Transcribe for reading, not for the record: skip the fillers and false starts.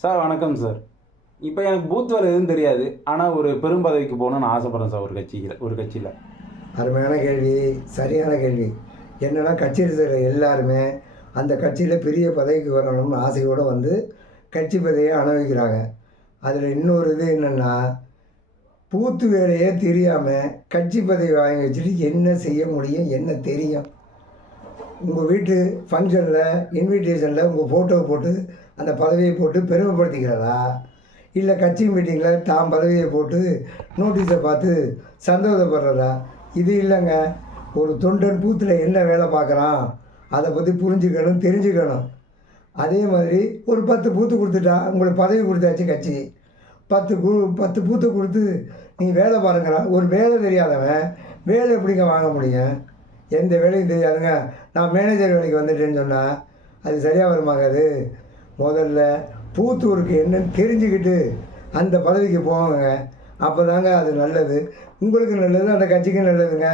Sir வணக்கம் sir. இப்போ எனக்கு பூத் வேறு எதுவும் தெரியாது. ஆனால் ஒரு பெரும் பதவிக்கு போகணும்னு ஆசைப்பட்றேன் சார் ஒரு கட்சியில். அருமையான கேள்வி, சரியான கேள்வி. என்னென்னா கட்சியில் இருக்கிற எல்லாருமே அந்த கட்சியில் பெரிய பதவிக்கு வரணும்னு ஆசையோடு வந்து கட்சி பதவியை அனுபவிக்கிறாங்க. அதில் இன்னொரு இது என்னென்னா, பூத்து வேலையே தெரியாமல் கட்சி பதவி வாங்கி வச்சுட்டு என்ன செய்ய முடியும், என்ன தெரியும்? உங்கள் வீட்டு ஃபங்க்ஷனில் இன்விடேஷனில் உங்கள் ஃபோட்டோவை போட்டு அந்த பதவியை போட்டு பெருமைப்படுத்திக்கிறதா, இல்லை கட்சி மீட்டிங்கில் தாம் பதவியை போட்டு நோட்டீஸை பார்த்து சந்தோஷப்படுறதா? இது இல்லைங்க. ஒரு தொண்டன் பூத்தில் என்ன வேலை பார்க்குறான் அதை பற்றி புரிஞ்சுக்கணும், தெரிஞ்சுக்கணும். அதே மாதிரி ஒரு 10 பூத்து கொடுத்துட்டா உங்களுக்கு பதவி கொடுத்தாச்சு கட்சி. 10 பூத்து கொடுத்து நீ வேலை பாருங்கிறா. ஒரு வேலை தெரியாதவன் வேலை எப்படிங்க வாங்க முடியும்? எந்த வேலையும் தெரியாதுங்க, நான் மேனேஜர் வேலைக்கு வந்துட்டேன்னு சொன்னால் அது சரியாக வருமாங்க? அது முதல்ல பூத்தூருக்கு என்னன்னு தெரிஞ்சுக்கிட்டு அந்த பதவிக்கு போவாங்க. அப்போ தாங்க அது நல்லது, உங்களுக்கு நல்லது, அந்த கட்சிக்கும் நல்லதுங்க.